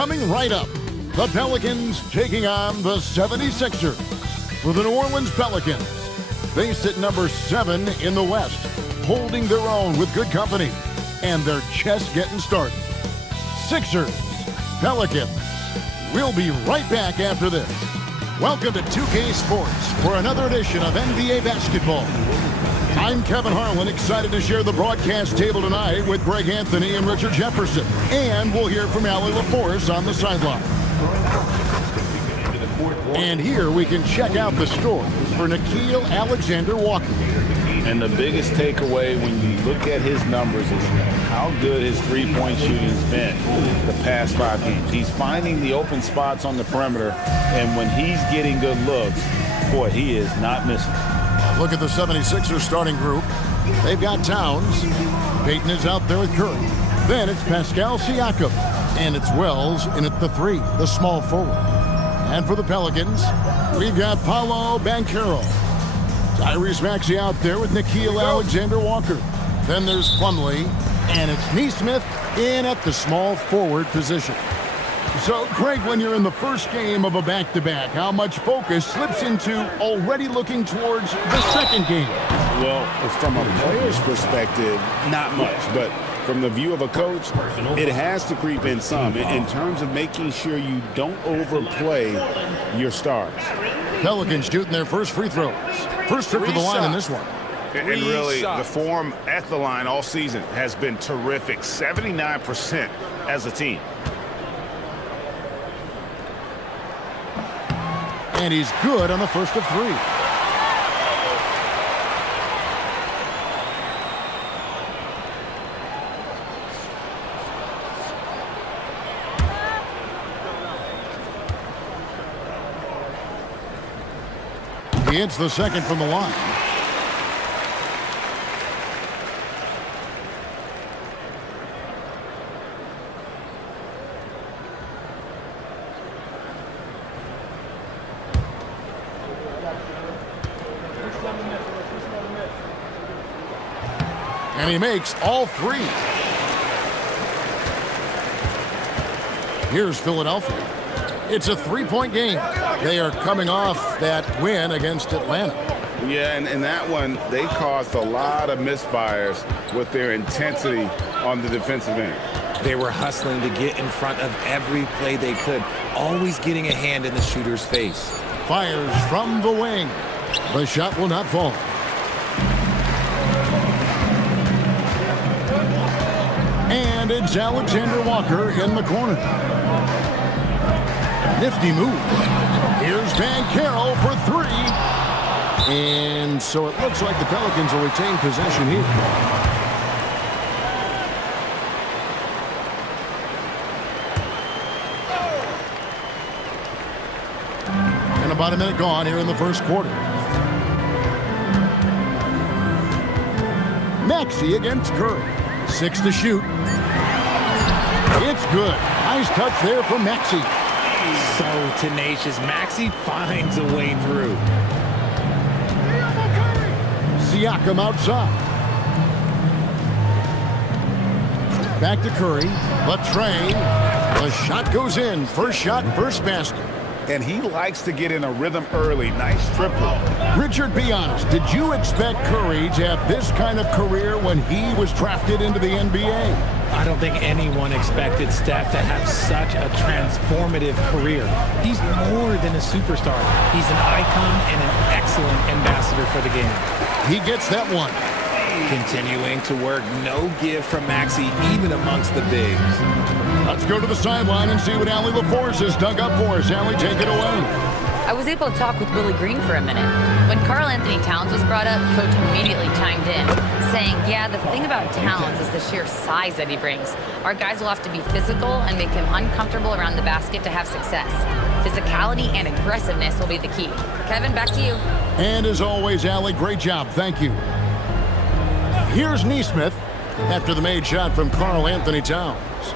Coming right up, the Pelicans taking on the 76ers. For the New Orleans Pelicans, they sit number 7 in the West, holding their own with good company, and they're just getting started. Sixers, Pelicans. We'll be right back after this. Welcome to 2K Sports for another edition of NBA basketball. I'm Kevin Harlan, excited to share the broadcast table tonight with Greg Anthony and Richard Jefferson. And we'll hear from Allie LaForce on the sideline. And here we can check out the stories for Nickeil Alexander-Walker. And the biggest takeaway when you look at his numbers is how good his three-point shooting's been the past 5 games. He's finding the open spots on the perimeter, and when he's getting good looks, boy, he is not missing. Look at the 76ers starting group. They've got Towns. Payton is out there with Curry. Then it's Pascal Siakam. And it's Wells in at the 3, the small forward. And for the Pelicans, we've got Paolo Banchero. Tyrese Maxey out there with Nickeil Alexander-Walker. Then there's Plumlee. And it's Nesmith in at the small forward position. So, Craig, when you're in the first game of a back-to-back, how much focus slips into already looking towards the second game? Well, from a player's perspective, not much. But from the view of a coach, it has to creep in some in terms of making sure you don't overplay your stars. Pelicans shooting their first free throws. First trip to the line in this one. And really, the form at the line all season has been terrific. 79% as a team. And he's good on the first of 3. He hits the second from the line. And he makes all 3. Here's Philadelphia. It's a 3-point game. They are coming off that win against Atlanta. Yeah, and in that one, they caused a lot of misfires with their intensity on the defensive end. They were hustling to get in front of every play they could, always getting a hand in the shooter's face. Fires from the wing. The shot will not fall. And it's Alexander-Walker in the corner. Nifty move. Here's Banchero for 3. And so it looks like the Pelicans will retain possession here. And about a minute gone here in the first quarter. Maxey against Curry. 6 to shoot. It's good. Nice touch there from Maxey. So tenacious. Maxey finds a way through. Siakam outside. Back to Curry. Latrey. The shot goes in. First shot, first basket. And he likes to get in a rhythm early. Nice triple. Richard, be honest. Did you expect Curry to have this kind of career when he was drafted into the NBA? I don't think anyone expected Steph to have such a transformative career. He's more than a superstar. He's an icon and an excellent ambassador for the game. He gets that one. Continuing to work, no give from Maxey, even amongst the bigs. Let's go to the sideline and see what Allie LaForce has dug up for us. Allie, take it away. I was able to talk with Willie Green for a minute. When Karl Anthony Towns was brought up, Coach immediately chimed in, saying, yeah, the thing about Towns is the sheer size that he brings. Our guys will have to be physical and make him uncomfortable around the basket to have success. Physicality and aggressiveness will be the key. Kevin, back to you. And as always, Allie, great job. Thank you. Here's Nesmith after the made shot from Karl Anthony Towns.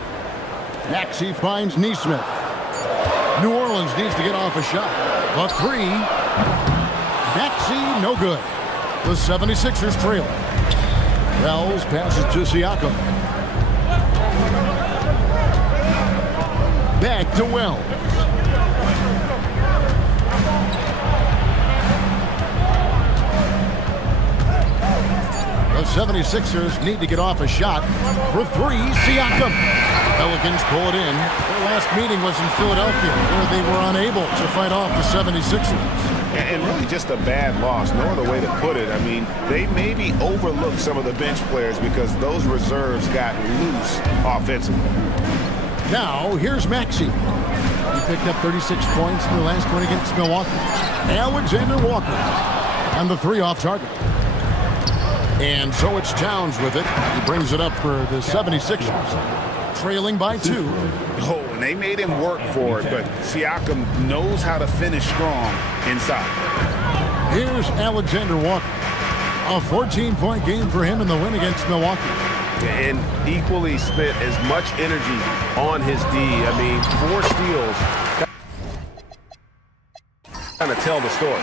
Maxey finds Nesmith. New Orleans needs to get off a shot. A 3. Maxey, no good. The 76ers trail. Wells passes to Siakam. to Wells. The 76ers need to get off a shot. For three, Siakam. Pelicans pull it in. Their last meeting was in Philadelphia, where they were unable to fight off the 76ers. And really just a bad loss. No other way to put it. I mean, they maybe overlooked some of the bench players because those reserves got loose offensively. Now, here's Maxey. He picked up 36 points in the last one against Milwaukee. Alexander Walker on the three off target. And so it's Towns with it. He brings it up for the 76ers. Trailing by 2. Oh, and they made him work for it, but Siakam knows how to finish strong inside. Here's Alexander Walker. A 14-point game for him in the win against Milwaukee. And equally spent as much energy on his D. I mean, 4 steals kind of tell the story.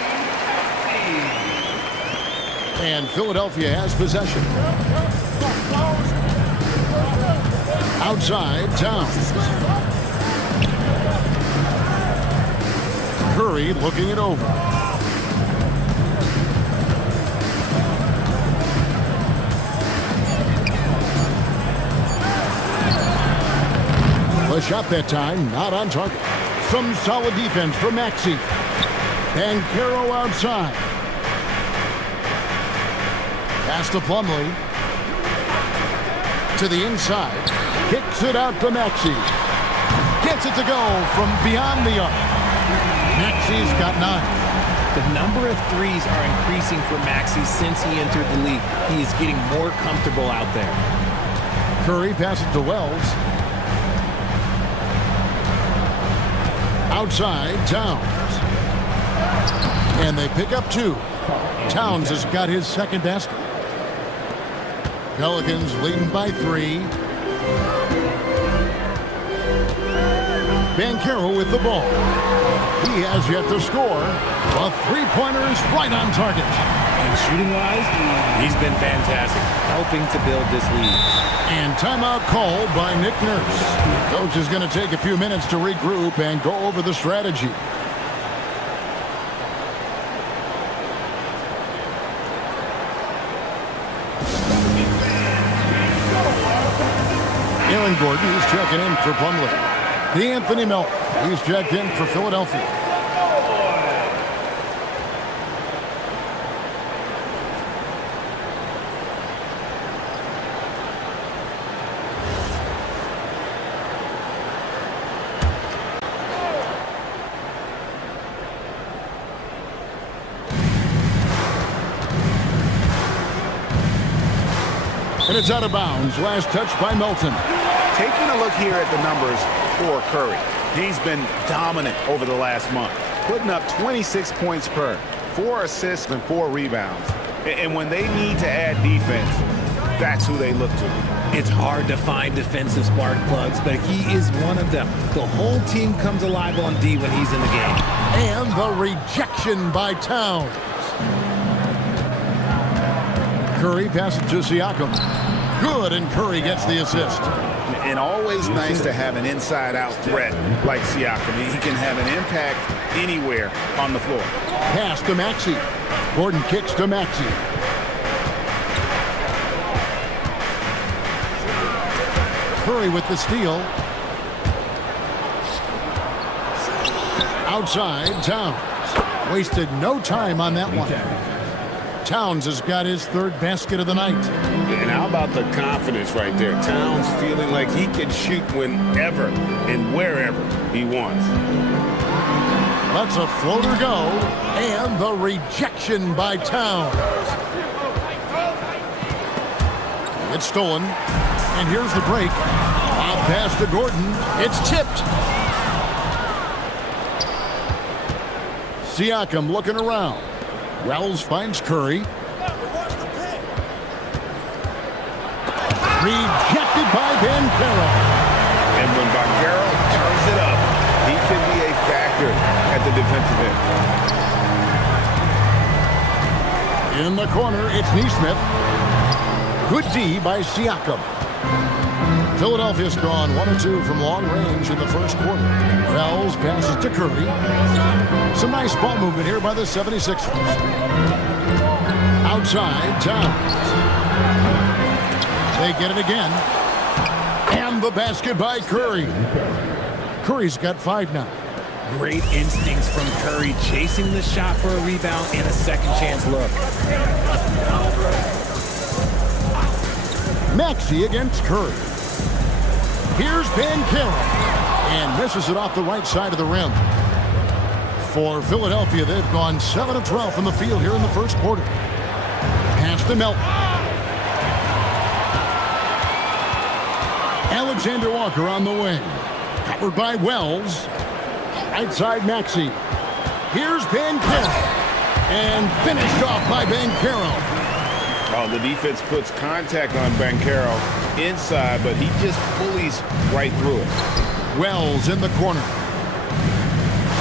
And Philadelphia has possession. Outside, Towns. Curry looking it over. A shot that time, not on target. Some solid defense for Maxey. And Caro outside. Pass to Plumlee. To the inside. Kicks it out to Maxey. Gets it to go from beyond the arc. Maxey's got 9. The number of threes are increasing for Maxey since he entered the league. He is getting more comfortable out there. Curry passes to Wells. Outside, Towns. And they pick up 2. Towns has got his second basket. Pelicans leading by 3. Banchero with the ball. He has yet to score. The three-pointer is right on target. And shooting-wise, he's been fantastic, helping to build this lead. And timeout called by Nick Nurse. Coach is going to take a few minutes to regroup and go over the strategy. Aaron Gordon, he's checking in for Plumlee. D'Anthony Melton, he's checked in for Philadelphia. And it's out of bounds. Last touch by Melton. Taking a look here at the numbers for Curry. He's been dominant over the last month, putting up 26 points per, 4 assists and 4 rebounds. And when they need to add defense, that's who they look to. It's hard to find defensive spark plugs, but he is one of them. The whole team comes alive on D when he's in the game. And the rejection by Towns. Curry passes to Siakam. Good, and Curry gets the assist. And always nice to have an inside-out threat like Siakam. He can have an impact anywhere on the floor. Pass to Maxey. Gordon kicks to Maxey. Curry with the steal. Outside, Towns. Wasted no time on that one. Towns has got his third basket of the night. And how about the confidence right there? Towns feeling like he can shoot whenever and wherever he wants. Lets a floater go, and the rejection by Towns. It's stolen, and here's the break. Lob pass to Gordon. It's tipped. Siakam looking around. Wells finds Curry. Rejected by Banchero. And when Banchero turns it up, he can be a factor at the defensive end. In the corner, it's Nesmith. Good D by Siakam. Philadelphia's gone 1 of 2 from long range in the first quarter. Wells passes to Curry. Some nice ball movement here by the 76ers. Outside, Towns. They get it again. And the basket by Curry. Curry's got 5 now. Great instincts from Curry, chasing the shot for a rebound and a second chance look. Maxey against Curry. Here's Banchero. And misses it off the right side of the rim. For Philadelphia, they've gone 7 of 12 from the field here in the first quarter. Pass to Melton. Alexander Walker on the wing. Covered by Wells. Right side, Maxey. Here's Banchero. And finished off by Banchero. Oh, the defense puts contact on Banchero inside, but he just pulleys right through it. Wells in the corner.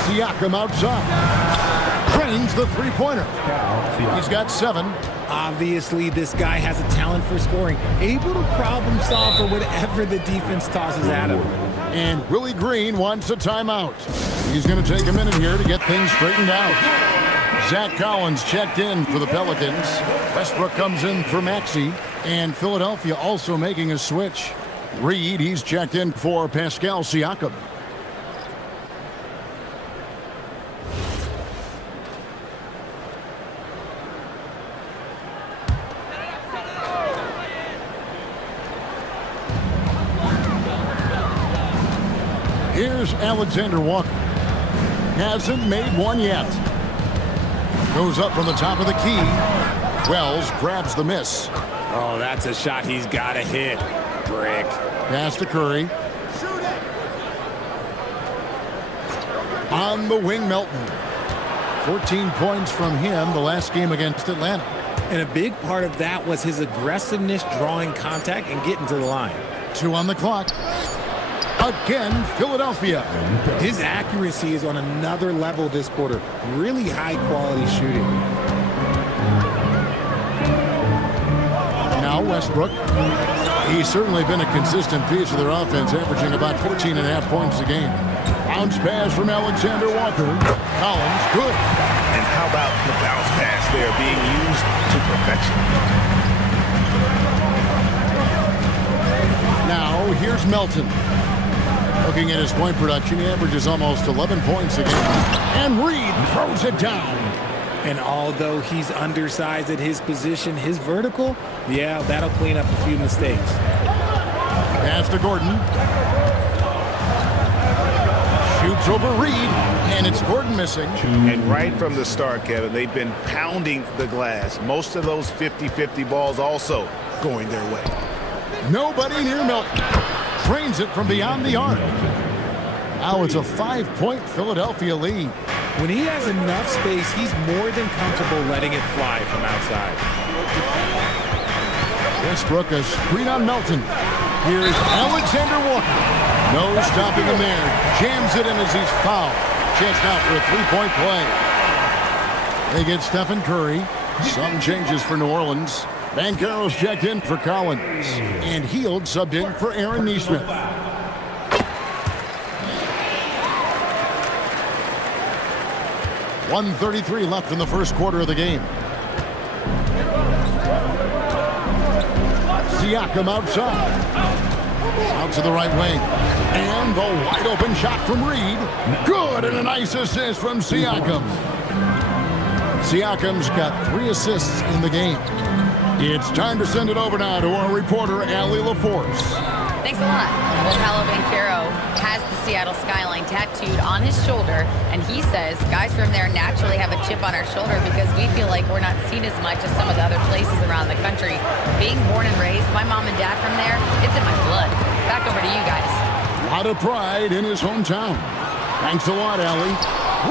Siakam outside. Trains the three-pointer. He's got 7. Obviously, this guy has a talent for scoring, able to problem solve for whatever the defense tosses at him. And Willie Green wants a timeout. He's going to take a minute here to get things straightened out. Zach Collins checked in for the Pelicans. Westbrook comes in for Maxey. And Philadelphia also making a switch. Reed, he's checked in for Pascal Siakam. Here's Alexander Walker. Hasn't made one yet. Goes up from the top of the key. Wells grabs the miss. Oh, that's a shot he's got to hit. Brick. Pass to Curry. On the wing, Melton. 14 points from him the last game against Atlanta. And a big part of that was his aggressiveness, drawing contact and getting to the line. 2 on the clock. Again, Philadelphia. His accuracy is on another level this quarter. Really high-quality shooting. Now Westbrook. He's certainly been a consistent piece of their offense, averaging about 14.5 points a game. Bounce pass from Alexander Walker. Collins, good. And how about the bounce pass there being used to perfection? Now here's Melton. Looking at his point production, he averages almost 11 points a game. And Reed throws it down. And although he's undersized at his position, his vertical, yeah, that'll clean up a few mistakes. Pass to Gordon. Shoots over Reed, and it's Gordon missing. And right from the start, Kevin, they've been pounding the glass. Most of those 50-50 balls also going their way. Nobody near Melton. Trains it from beyond the arc. Now it's a 5-point Philadelphia lead. When he has enough space, he's more than comfortable letting it fly from outside. Westbrook a screen on Melton. Here's Alexander Walker. No stopping him there. Jams it in as he's fouled. Chance now for a 3-point play. They get Stephen Curry. Some changes for New Orleans. Banchero's checked in for Collins. And Hield subbed in for Aaron Nesmith. .133 left in the first quarter of the game. Siakam outside. Out to the right wing. And the wide open shot from Reed. Good, and a nice assist from Siakam. Siakam's got 3 assists in the game. It's time to send it over now to our reporter, Allie LaForce. Thanks a lot. Well, Paolo Banchero has the Seattle skyline tattooed on his shoulder, and he says guys from there naturally have a chip on our shoulder because we feel like we're not seen as much as some of the other places around the country. Being born and raised, my mom and dad from there, it's in my blood. Back over to you guys. A lot of pride in his hometown. Thanks a lot, Allie.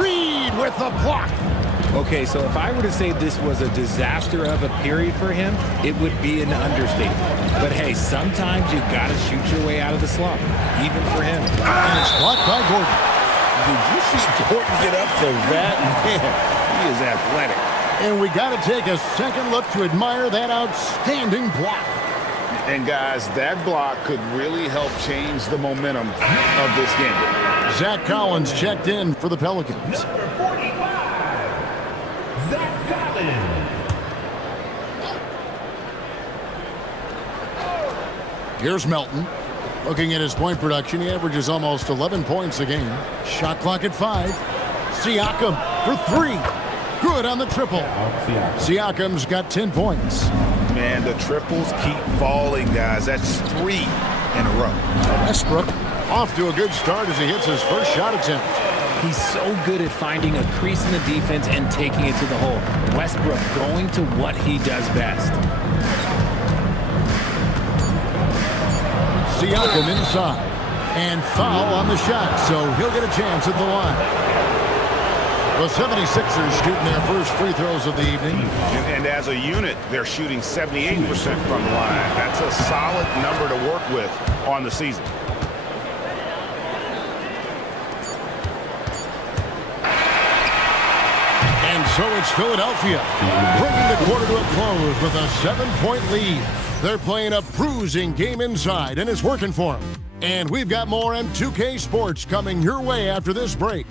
Reed with the block. Okay, so if I were to say this was a disaster of a period for him, it would be an understatement. But hey, sometimes you got to shoot your way out of the slump, even for him. And it's blocked by Gordon. Did you see Gordon get up for that? Man, he is athletic. And we got to take a second look to admire that outstanding block. And guys, that block could really help change the momentum of this game. Zach Collins checked in for the Pelicans. Number 45, Zach Collins. Here's Melton. Looking at his point production, he averages almost 11 points a game. Shot clock at 5. Siakam for 3. Good on the triple. Siakam's got 10 points. Man, the triples keep falling, guys. That's 3 in a row. Westbrook off to a good start as he hits his first shot attempt. He's so good at finding a crease in the defense and taking it to the hole. Westbrook going to what he does best. Siakam inside. And foul on the shot, so he'll get a chance at the line. The 76ers shooting their first free throws of the evening. And as a unit, they're shooting 78% from the line. That's a solid number to work with on the season. And so it's Philadelphia bringing the quarter to a close with a 7-point lead. They're playing a bruising game inside, and it's working for them. And we've got more M2K Sports coming your way after this break.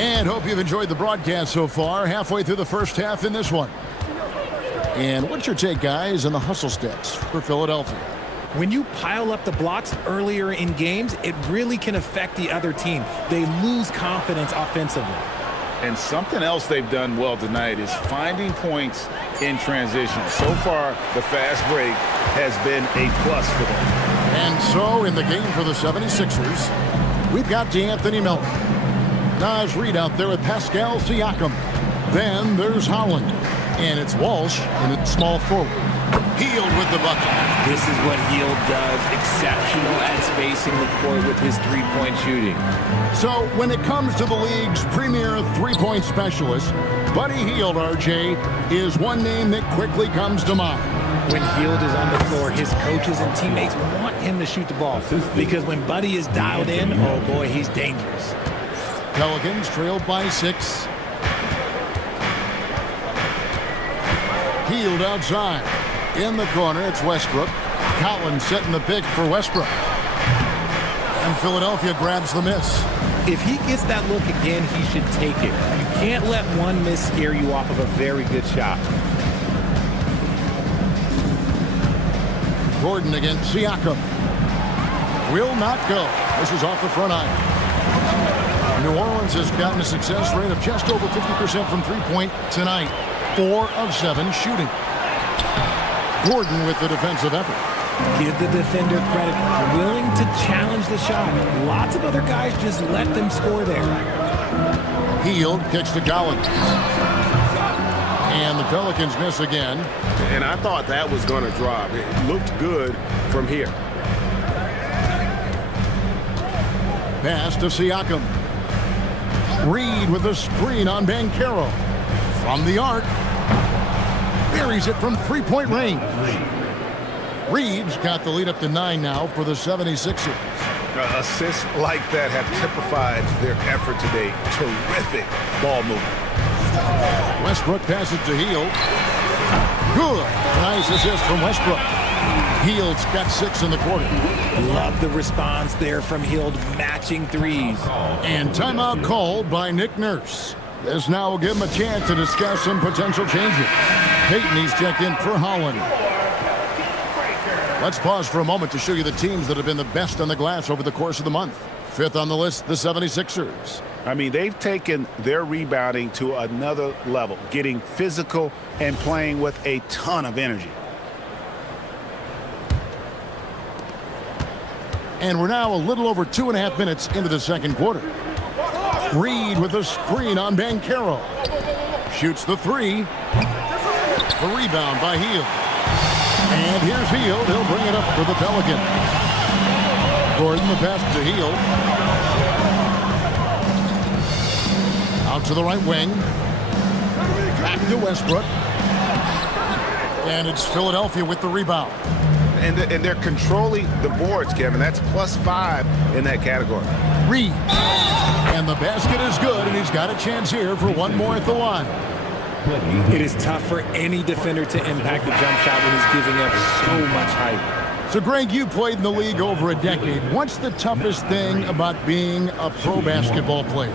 And hope you've enjoyed the broadcast so far. Halfway through the first half in this one. And what's your take, guys, on the hustle stats for Philadelphia? When you pile up the blocks earlier in games, it really can affect the other team. They lose confidence offensively. And something else they've done well tonight is finding points in transition. So far, the fast break has been a plus for them. And so in the game for the 76ers, we've got DeAnthony Melton. Naz Reid out there with Pascal Siakam. Then there's Howland. And it's Walsh in at small forward. Hield with the bucket. This is what Hield does. Exceptional at spacing the court with his three-point shooting. So when it comes to the league's premier three-point specialist, Buddy Hield, RJ, is one name that quickly comes to mind. When Hield is on the floor, his coaches and teammates want him to shoot the ball. Because when Buddy is dialed in, oh boy, he's dangerous. Pelicans trailed by 6. Hield outside. In the corner, it's Westbrook. Collins setting the pick for Westbrook. And Philadelphia grabs the miss. If he gets that look again, he should take it. You can't let one miss scare you off of a very good shot. Gordon against Siakam. Will not go. This is off the front iron. New Orleans has gotten a success rate of just over 50% from three-point tonight. 4 of 7 shooting. Gordon with the defensive effort. Give the defender credit. Willing to challenge the shot. Lots of other guys just let them score there. Hield kicks to Collins. And the Pelicans miss again. And I thought that was going to drop. It looked good from here. Pass to Siakam. Reid with a screen on Banchero. From the arc. Buries it from three-point range. Reid's got the lead up to 9 now for the 76ers. Assists like that have typified their effort today. Terrific ball movement. Westbrook passes to Hield. Good. Nice assist from Westbrook. Hield's got 6 in the quarter. Love the response there from Hield, matching threes. And timeout called by Nick Nurse. This now will give him a chance to discuss some potential changes. Payton, he's checked in for Holland. Let's pause for a moment to show you the teams that have been the best on the glass over the course of the month. 5th on the list, the 76ers. I mean, they've taken their rebounding to another level, getting physical and playing with a ton of energy. And we're now a little over 2.5 minutes into the second quarter. Reed with a screen on Banchero. Shoots the three. The rebound by Hield. And here's Hield. He'll bring it up for the Pelicans. Gordon the pass to Hield. Out to the right wing. Back to Westbrook. And it's Philadelphia with the rebound. And they're controlling the boards, Kevin. That's +5 in that category. Reed. And the basket is good, and he's got a chance here for one more at the line. It is tough for any defender to impact the jump shot when he's giving up so much height. So, Greg, you played in the league over a decade. What's the toughest thing about being a pro basketball player?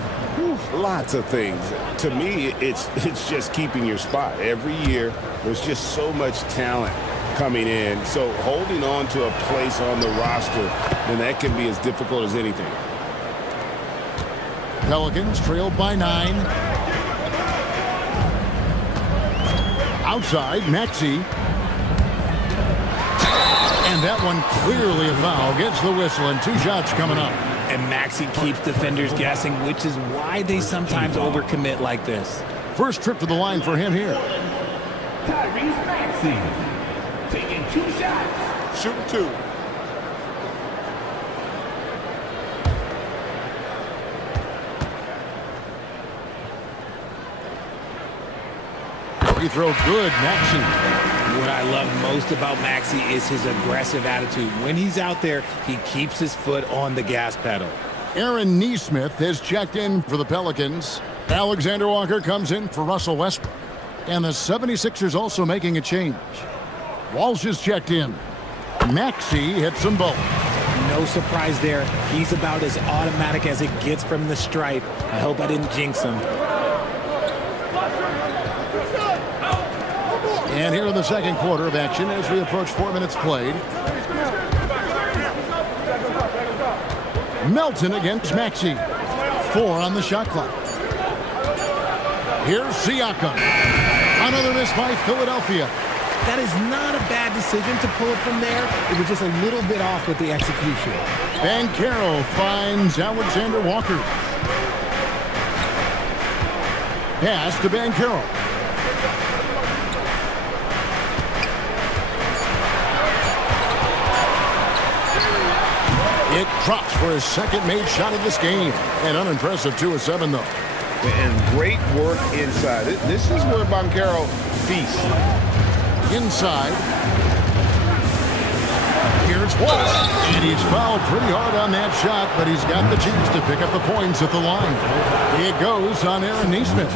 Lots of things. To me, it's just keeping your spot. Every year, there's just so much talent coming in. So holding on to a place on the roster, then that can be as difficult as anything. Pelicans trailed by 9. Outside, Maxey. And that one clearly a foul. Gets the whistle, and 2 shots coming up. And Maxey keeps defenders guessing, which is why they sometimes overcommit like this. First trip to the line for him here. Tyrese Maxey taking 2 shots. Shooting 2. Free throw good, Maxey. What I love most about Maxey is his aggressive attitude. When he's out there, he keeps his foot on the gas pedal. Aaron Nesmith has checked in for the Pelicans. Alexander Walker comes in for Russell Westbrook. And the 76ers also making a change. Walsh is checked in. Maxey hits them both. No surprise there. He's about as automatic as it gets from the stripe. I hope I didn't jinx him. And here in the second quarter of action as we approach 4 minutes played. Melton against Maxey. 4 on the shot clock. Here's Siakam. Another miss by Philadelphia. That is not a bad decision to pull it from there. It was just a little bit off with the execution. Banchero finds Alexander Walker. Pass to Banchero. It drops for his second made shot of this game. An unimpressive 2 of 7, though. And great work inside. This is where Banchero feasts. Inside. Here's Walsh. And he's fouled pretty hard on that shot, but he's got the chance to pick up the points at the line. It goes on Aaron Nesmith.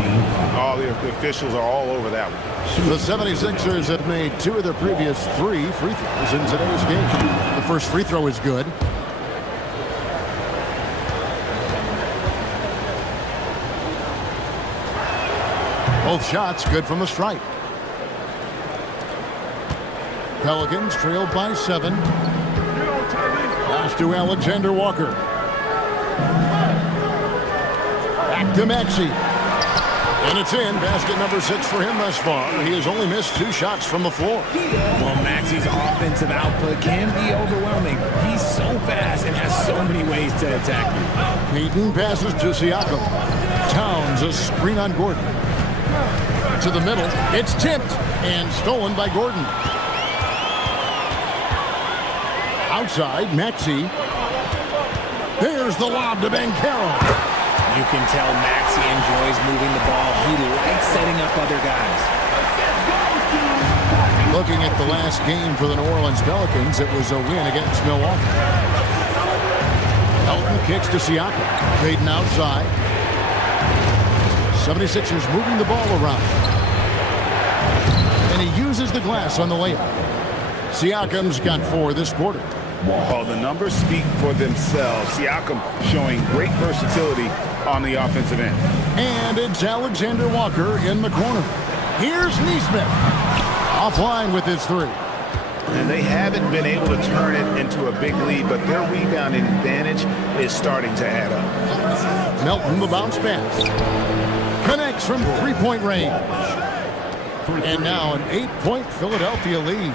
Oh, the officials are all over that one. The 76ers have made 2 of their previous 3 free throws in today's game. The first free throw is good. Both shots good from the stripe. Pelicans trailed by 7. Pass to Alexander Walker. Back to Maxey. And it's in. Basket number 6 for him thus far. He has only missed 2 shots from the floor. Well, Maxey's offensive output can be overwhelming. He's so fast and has so many ways to attack you. Peyton passes to Siakam. Towns a screen on Gordon. To the middle. It's tipped and stolen by Gordon. Outside, Maxey. There's the lob to Banchero. You can tell Maxey enjoys moving the ball. He likes setting up other guys. Looking at the last game for the New Orleans Pelicans, it was a win against Milwaukee. Elton kicks to Siakam. Peyton outside. 76ers moving the ball around. And he uses the glass on the layup. Siakam's got 4 this quarter. Oh, the numbers speak for themselves. Siakam showing great versatility on the offensive end. And it's Alexander Walker in the corner. Here's Nesmith. Offline with his 3. And they haven't been able to turn it into a big lead, but their rebounding advantage is starting to add up. Melton, the bounce pass. Connects from three-point range. And now an 8-point Philadelphia lead.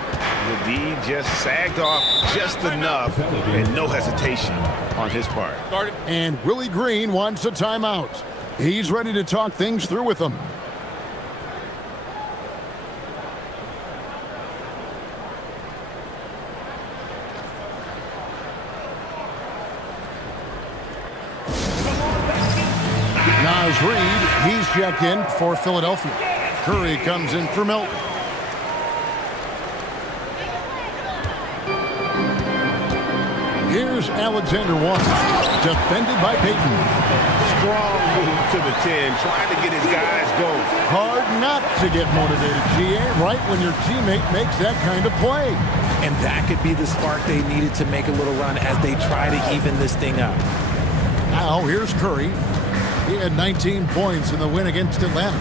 The D just sagged off just enough and no hesitation on his part. And Willie Green wants a timeout. He's ready to talk things through with them. Naz Reid, he's checked in for Philadelphia. Curry comes in for Melton. Here's Alexander Walker, defended by Payton. Strong move to the 10, trying to get his guys going. Hard not to get motivated, GA, right when your teammate makes that kind of play. And that could be the spark they needed to make a little run as they try to even this thing up. Now here's Curry. He had 19 points in the win against Atlanta.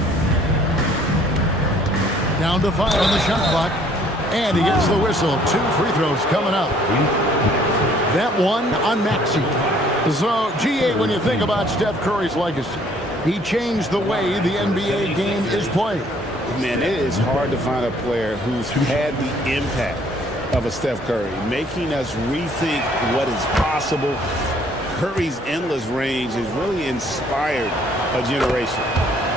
Down to 5 on the shot clock. And he gets the whistle. 2 free throws coming up. That one on Maxey. So, GA, when you think about Steph Curry's legacy, he changed the way the NBA game is played. Man, it is hard to find a player who's had the impact of a Steph Curry, making us rethink what is possible. Curry's endless range has really inspired a generation.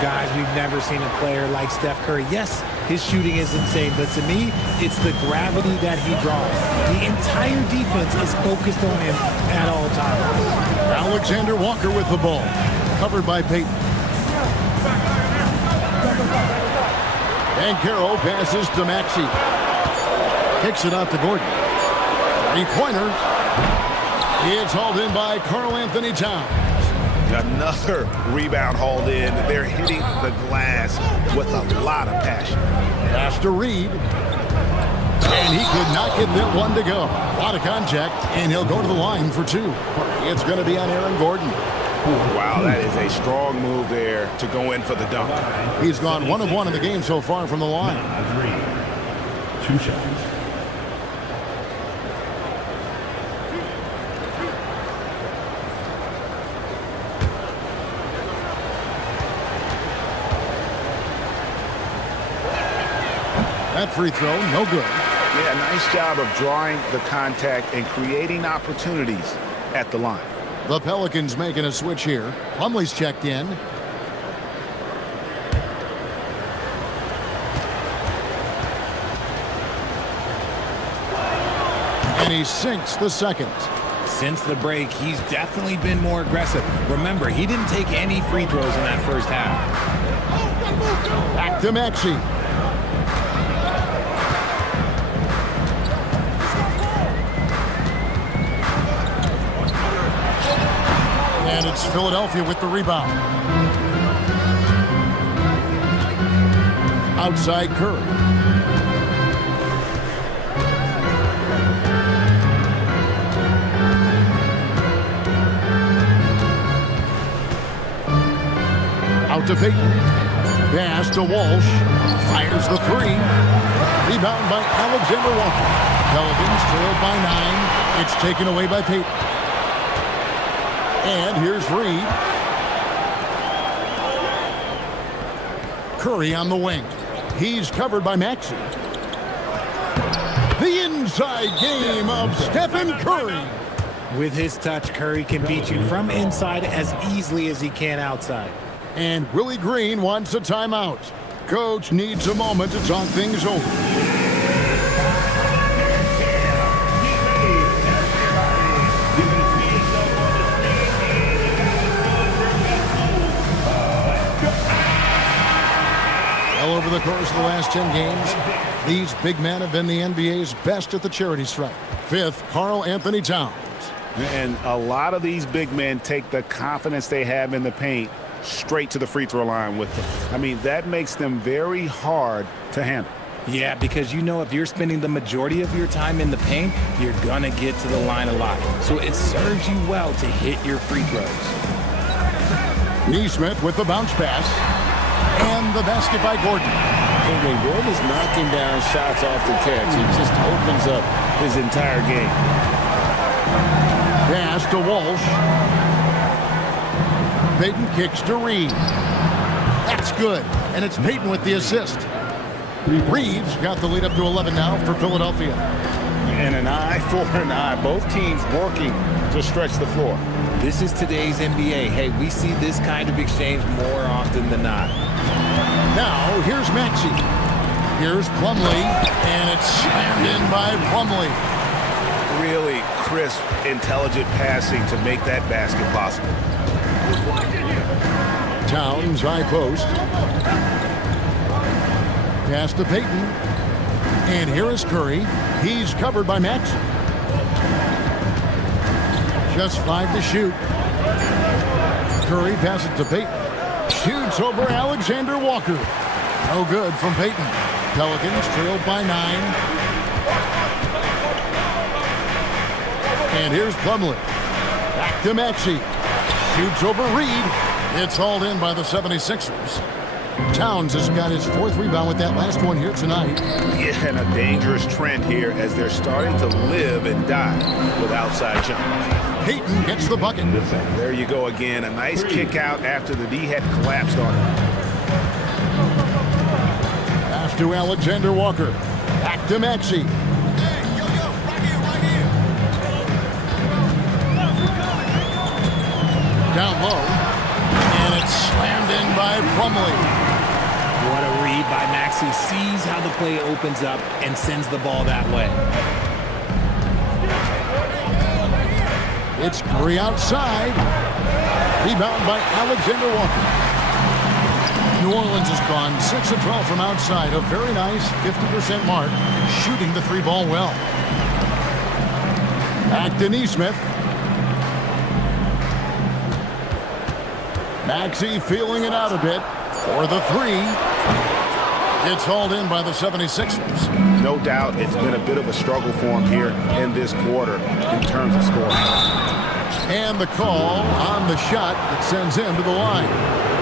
Guys, we've never seen a player like Steph Curry. Yes, his shooting is insane, but to me, it's the gravity that he draws. The entire defense is focused on him at all times. Alexander Walker with the ball, covered by Payton. And Carroll passes to Maxey. Kicks it out to Gordon. Three-pointer. It's hauled in by Karl Anthony Towns. Another rebound hauled in. They're hitting the glass with a lot of passion. Pass to Reid. And he could not get that one to go. A lot of contact, and he'll go to the line for 2. It's going to be on Aaron Gordon. Wow, that is a strong move there to go in for the dunk. He's gone 1 of 1 in the game so far from the line. 2 shots. That free throw, no good. Yeah, nice job of drawing the contact and creating opportunities at the line. The Pelicans making a switch here. Plumlee's checked in. And he sinks the second. Since the break, he's definitely been more aggressive. Remember, he didn't take any free throws in that first half. Back to Maxey. And it's Philadelphia with the rebound. Outside Curry. Out to Payton. Pass to Walsh. Fires the 3. Rebound by Alexander Walker. Pelicans trailed by 9. It's taken away by Payton. And here's Reid. Curry on the wing. He's covered by Maxey. The inside game of Stephen Curry. With his touch, Curry can beat you from inside as easily as he can outside. And Willie Green wants a timeout. Coach needs a moment to talk things over. Well, over the course of the last 10 games, these big men have been the NBA's best at the charity stripe. 5th, Karl Anthony Towns. And a lot of these big men take the confidence they have in the paint straight to the free throw line with them. I mean, that makes them very hard to handle. Yeah, because you know if you're spending the majority of your time in the paint, you're going to get to the line a lot. So it serves you well to hit your free throws. Nesmith with the bounce pass. And the basket by Gordon. And when Gordon's knocking down shots off the catch, it just opens up his entire game. Pass to Walsh. Payton kicks to Reed. That's good, and it's Payton with the assist. Reeves got the lead up to 11 now for Philadelphia. And an eye for an eye. Both teams working to stretch the floor. This is today's NBA. Hey, we see this kind of exchange more often than not. Now, here's Maxey. Here's Plumlee, and it's slammed in by Plumlee. Really crisp, intelligent passing to make that basket possible. Towns, high post. Pass to Payton. And here is Curry. He's covered by Maxey. Just 5 to shoot. Curry passes to Payton. Shoots over Alexander Walker. No good from Payton. Pelicans trailed by 9. And here's Plumlee. Back to Maxey. Shoots over Reed. It's hauled in by the 76ers. Towns has got his 4th rebound with that last one here tonight. Yeah, and a dangerous trend here as they're starting to live and die with outside jumpers. Payton gets the bucket. There you go again. A nice kick out after the D had collapsed on him. Pass to Alexander Walker. Back to Maxey. Down low. And it's slammed in by Plumlee. What a read by Maxey. Sees how the play opens up and sends the ball that way. It's Curry outside. Rebound by Alexander Walker. New Orleans has gone 6 of 12 from outside. A very nice 50% mark. Shooting the 3-ball well. Back to Nesmith. Maxey feeling it out a bit for the 3. It's hauled in by the 76ers. No doubt it's been a bit of a struggle for him here in this quarter in terms of scoring. And the call on the shot that sends him to the line.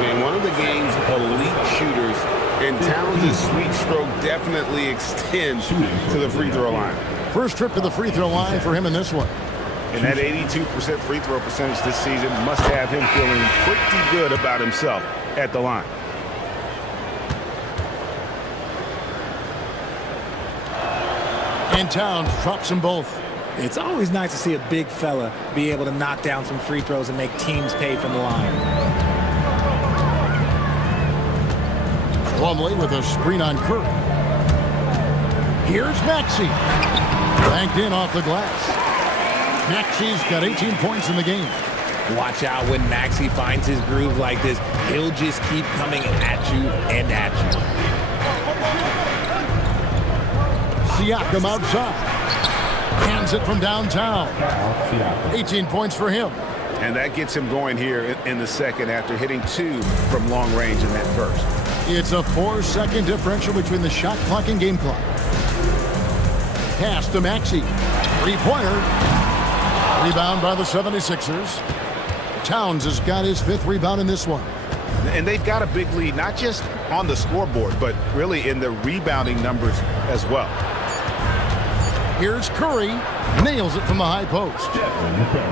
And one of the game's elite shooters, and Towns' sweet stroke definitely extends to the free throw line. First trip to the free throw line for him in this one. And that 82% free throw percentage this season must have him feeling pretty good about himself at the line. And Towns drops them both. It's always nice to see a big fella be able to knock down some free throws and make teams pay from the line. Plumlee with a screen on Curry. Here's Maxey. Banked in off the glass. Maxey's got 18 points in the game. Watch out when Maxey finds his groove like this. He'll just keep coming at you and at you. Siakam outside. Hands it from downtown. 18 points for him. And that gets him going here in the second after hitting 2 from long range in that first. It's a 4-second differential between the shot clock and game clock. Pass to Maxey. 3-pointer. Rebound by the 76ers. Towns has got his 5th rebound in this one. And they've got a big lead, not just on the scoreboard, but really in the rebounding numbers as well. Here's Curry. Nails it from the high post.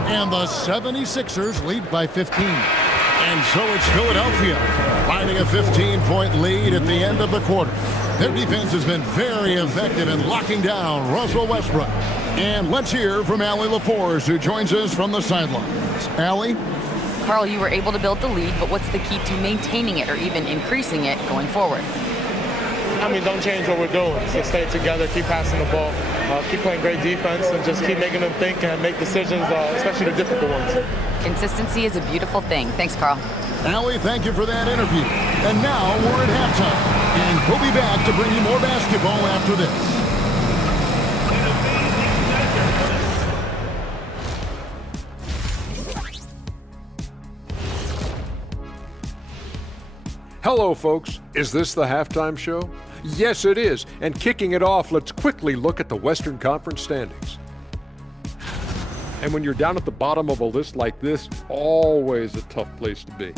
And the 76ers lead by 15. And so it's Philadelphia finding a 15-point lead at the end of the quarter. Their defense has been very effective in locking down Russell Westbrook. And let's hear from Allie LaForce, who joins us from the sidelines. Allie? Carl, you were able to build the lead, but what's the key to maintaining it or even increasing it going forward? I mean, don't change what we're doing. So stay together, keep passing the ball, keep playing great defense, and just keep making them think and make decisions, especially the difficult ones. Consistency is a beautiful thing. Thanks, Carl. Allie, thank you for that interview. And now we're at halftime. And we'll be back to bring you more basketball after this. Hello, folks. Is this the halftime show? Yes, it is. And kicking it off, let's quickly look at the Western Conference standings. And when you're down at the bottom of a list like this, always a tough place to be.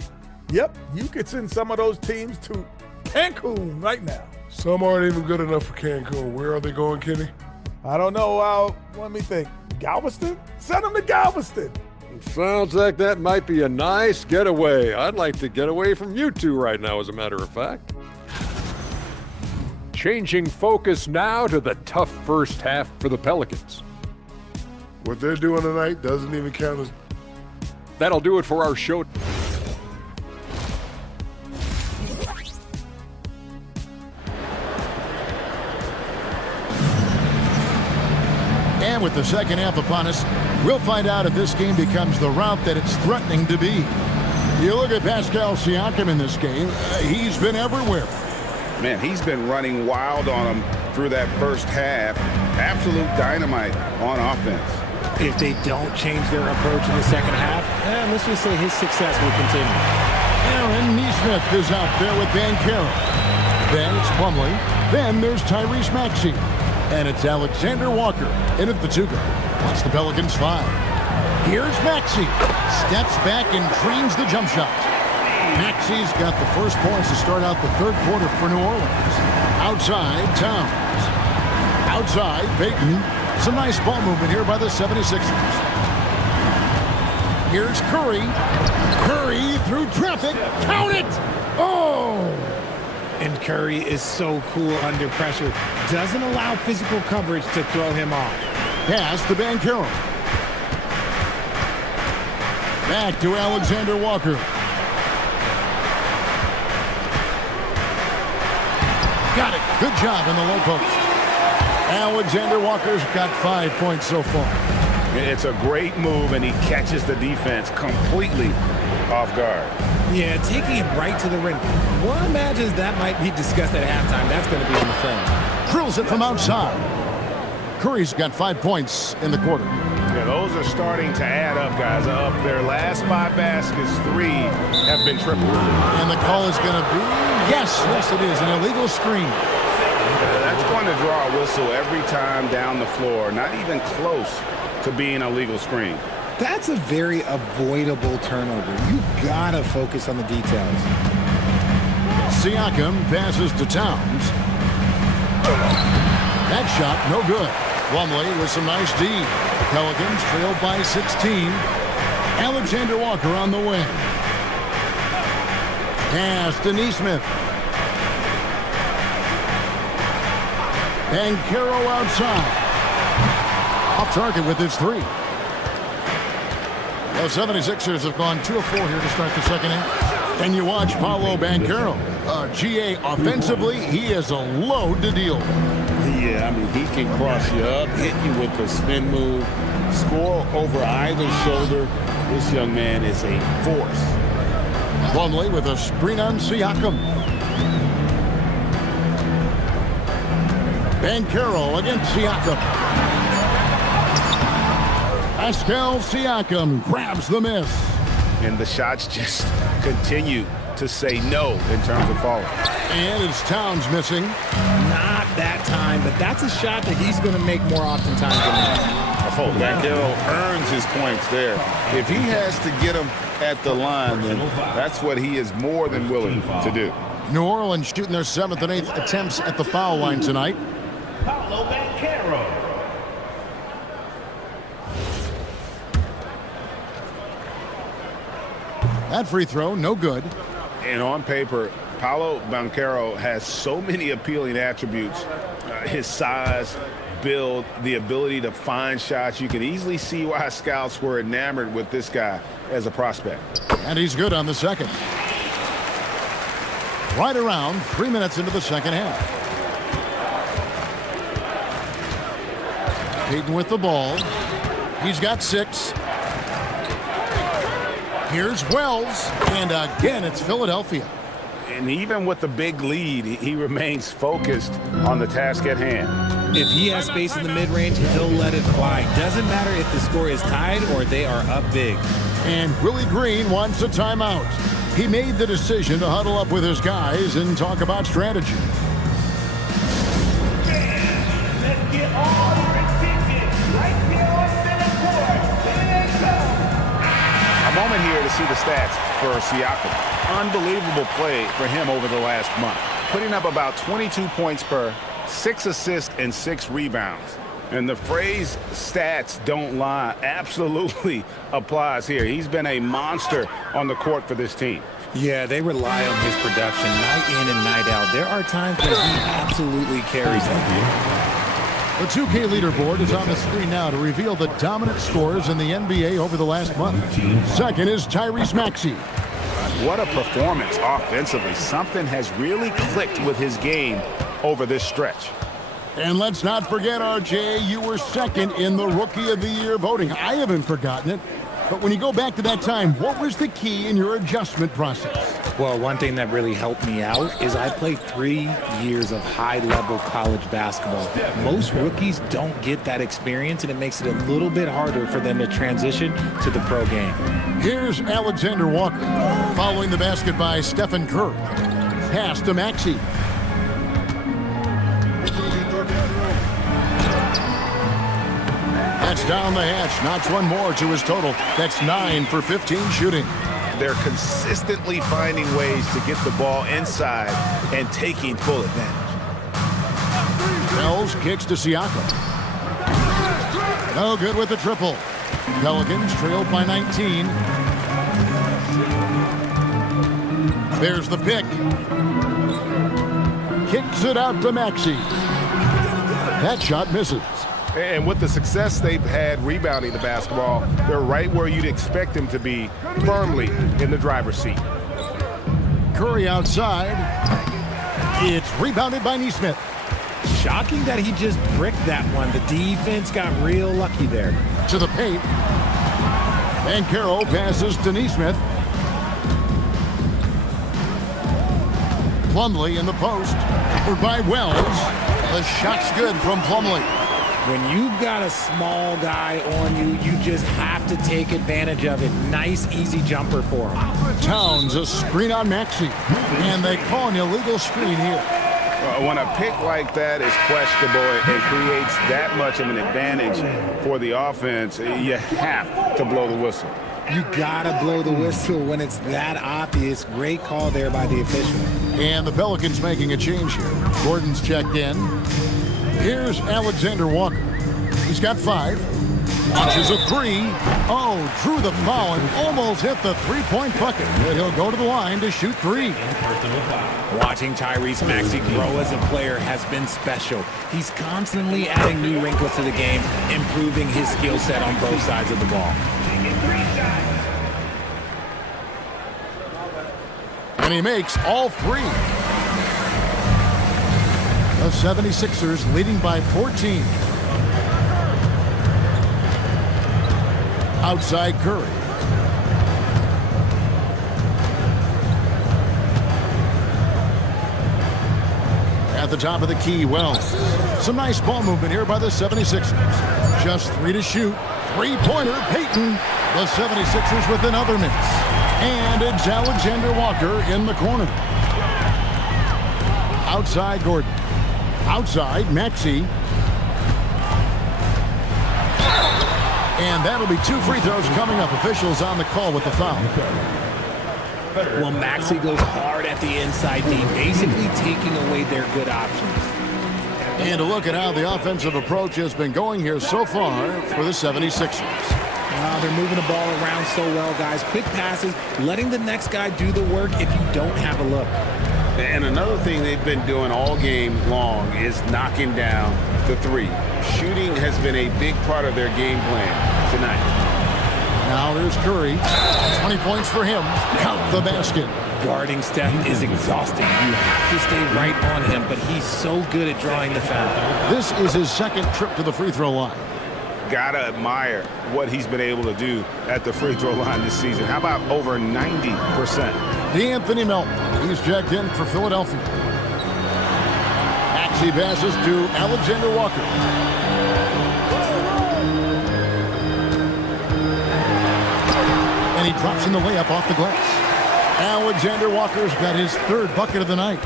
Yep, you could send some of those teams to Cancun right now. Some aren't even good enough for Cancun. Where are they going, Kenny? I don't know. Let me think. Galveston? Send them to Galveston. Sounds like that might be a nice getaway. I'd like to get away from you two right now, as a matter of fact. Changing focus now to the tough first half for the Pelicans. What they're doing tonight doesn't even count as... That'll do it for our show. And with the second half upon us, we'll find out if this game becomes the route that it's threatening to be. You look at Pascal Siakam in this game, he's been everywhere. Man, he's been running wild on him through that first half. Absolute dynamite on offense. If they don't change their approach in the second half, let's just say his success will continue. Aaron Nesmith is out there with Banchero. Then it's Plumlee. Then there's Tyrese Maxey. And it's Alexander Walker in at the two-guard. Watch the Pelicans 5. Here's Maxey. Steps back and drains the jump shot. Maxey's got the first points to start out the third quarter for New Orleans. Outside, Towns. Outside, Payton. It's a nice ball movement here by the 76ers. Here's Curry. Curry through traffic. Count it! Oh! And Curry is so cool under pressure. Doesn't allow physical coverage to throw him off. Pass to Banchero. Back to Alexander Walker. Got it. Good job in the low post. Alexander Walker's got 5 points so far. It's a great move, and he catches the defense completely off guard. Yeah, taking it right to the rim. One imagines that might be discussed at halftime. That's going to be in the film. Drills it from outside. Curry's got 5 points in the quarter. Yeah, those are starting to add up, guys. Up their last 5 baskets, 3 have been triple. And the call is going to be, yes, it is, an illegal screen. That's going to draw a whistle every time down the floor. Not even close to being a legal screen. That's a very avoidable turnover. You gotta focus on the details. Siakam passes to Towns. That shot, no good. Plumlee with some nice D. Pelicans trailed by 16. Alexander Walker on the wing. Pass to Nesmith. Banchero outside. Off target with his 3. The 76ers have gone 2 of 4 here to start the second half. And you watch Paolo Banchero. GA offensively, he is a load to deal with. Yeah, I mean, he can cross you up, hit you with the spin move, score over either shoulder. This young man is a force. Plumlee with a screen on Siakam. Banchero against Siakam. Pascal Siakam grabs the miss. And the shots just continue to say no in terms of falling. And it's Towns missing. Not that time, but that's a shot that he's going to make more oftentimes than that. Oh, Banchero earns his points there. If he has to get them at the line, then that's what he is more than willing to do. New Orleans shooting their 7th and 8th attempts at the foul line tonight. Paolo Banchero. That free throw, no good. And on paper, Paolo Banchero has so many appealing attributes. His size, build, the ability to find shots. You can easily see why scouts were enamored with this guy as a prospect. And he's good on the second. Right around 3 minutes into the second half. Payton with the ball. He's got 6. Here's Wells, and again, it's Philadelphia. And even with the big lead, he remains focused on the task at hand. If he has space in the mid-range, he'll let it fly. Doesn't matter if the score is tied or they are up big. And Willie Green wants a timeout. He made the decision to huddle up with his guys and talk about strategy. Let's get all your attention right here on center court. Here they go. A moment here to see the stats for Siakam. Unbelievable play for him over the last month. Putting up about 22 points per, 6 assists, and 6 rebounds. And the phrase stats don't lie absolutely applies here. He's been a monster on the court for this team. Yeah, they rely on his production night in and night out. There are times when he absolutely carries them. The 2K leaderboard is on the screen now to reveal the dominant scores in the NBA over the last month. Second is Tyrese Maxey. What a performance offensively. Something has really clicked with his game over this stretch. And let's not forget, RJ, you were second in the Rookie of the Year voting. I haven't forgotten it. But when you go back to that time, what was the key in your adjustment process? Well, one thing that really helped me out is I played 3 years of high-level college basketball. Most rookies don't get that experience, and it makes it a little bit harder for them to transition to the pro game. Here's Alexander Walker, following the basket by Stephen Curry. Pass to Maxey. That's down the hatch, knocks one more to his total. That's 9 for 15 shooting. They're consistently finding ways to get the ball inside and taking full advantage. Bells kicks to Siakam. No good with the triple. Pelicans trailed by 19. There's the pick. Kicks it out to Maxey. That shot misses. And with the success they've had rebounding the basketball, they're right where you'd expect them to be, firmly in the driver's seat. Curry outside. It's rebounded by Nesmith. Shocking that he just bricked that one. The defense got real lucky there. To the paint. Banchero passes to Nesmith. Plumlee in the post. Covered by Wells. The shot's good from Plumlee. When you've got a small guy on you, you just have to take advantage of it. Nice, easy jumper for him. Towns, a screen on Maxey. And they call an illegal screen here. When a pick like that is questionable and creates that much of an advantage for the offense, you have to blow the whistle. You gotta blow the whistle when it's that obvious. Great call there by the official. And the Pelicans making a change here. Gordon's checked in. Here's Alexander Walker. He's got 5. Launches a 3. Oh, drew the foul and almost hit the three-point bucket. But he'll go to the line to shoot 3. Watching Tyrese Maxey grow as a player has been special. He's constantly adding new wrinkles to the game, improving his skill set on both sides of the ball. And he makes all 3. The 76ers leading by 14. Outside Curry. At the top of the key, Wells. Some nice ball movement here by the 76ers. Just 3 to shoot. Three-pointer, Payton. The 76ers with another miss. And it's Alexander Walker in the corner. Outside Gordon. Outside Maxey. And that'll be 2 free throws coming up. Officials on the call with the foul. Well, Maxey goes hard at the inside D, basically taking away their good options. And to look at how the offensive approach has been going here so far for the 76ers. They're moving the ball around so well, guys. Quick passes, letting the next guy do the work if you don't have a look. And another thing they've been doing all game long is knocking down the 3. Shooting has been a big part of their game plan tonight. Now here's Curry. 20 points for him. Count the basket. Guarding Steph is exhausting. You have to stay right on him, but he's so good at drawing the foul. This is his second trip to the free throw line. Gotta admire what he's been able to do at the free throw line this season. How about over 90%? D'Anthony Melton. He's checked in for Philadelphia. Maxey passes to Alexander Walker. And he drops in the layup off the glass. Alexander Walker's got his 3rd bucket of the night.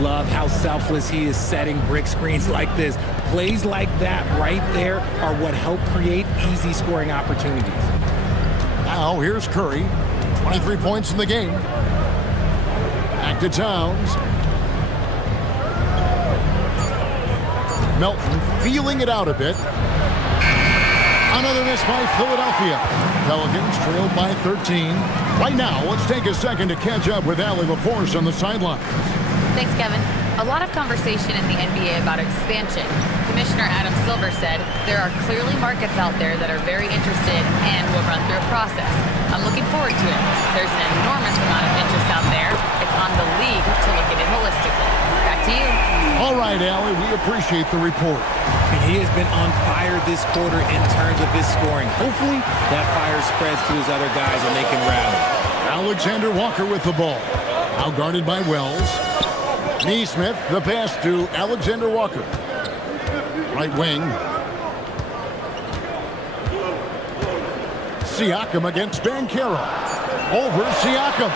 Love how selfless he is setting brick screens like this. Plays like that right there are what help create easy scoring opportunities. Now here's Curry. 23 points in the game. Back to Towns. Melton feeling it out a bit. Another miss by Philadelphia. Pelicans trailed by 13. Right now, let's take a second to catch up with Allie LaForce on the sideline. Thanks, Kevin. A lot of conversation in the NBA about expansion. Commissioner Adam Silver said there are clearly markets out there that are very interested and will run through a process. I'm looking forward to it. There's an enormous amount of interest out there. It's on the league to look at it holistically. Back to you. All right, Allie, we appreciate the report. And he has been on fire this quarter in terms of his scoring. Hopefully, that fire spreads to his other guys and they can rally. Alexander Walker with the ball. Now guarded by Wells. Neesmith, the pass to Alexander Walker. Right wing. Siakam against Banchero. Over Siakam.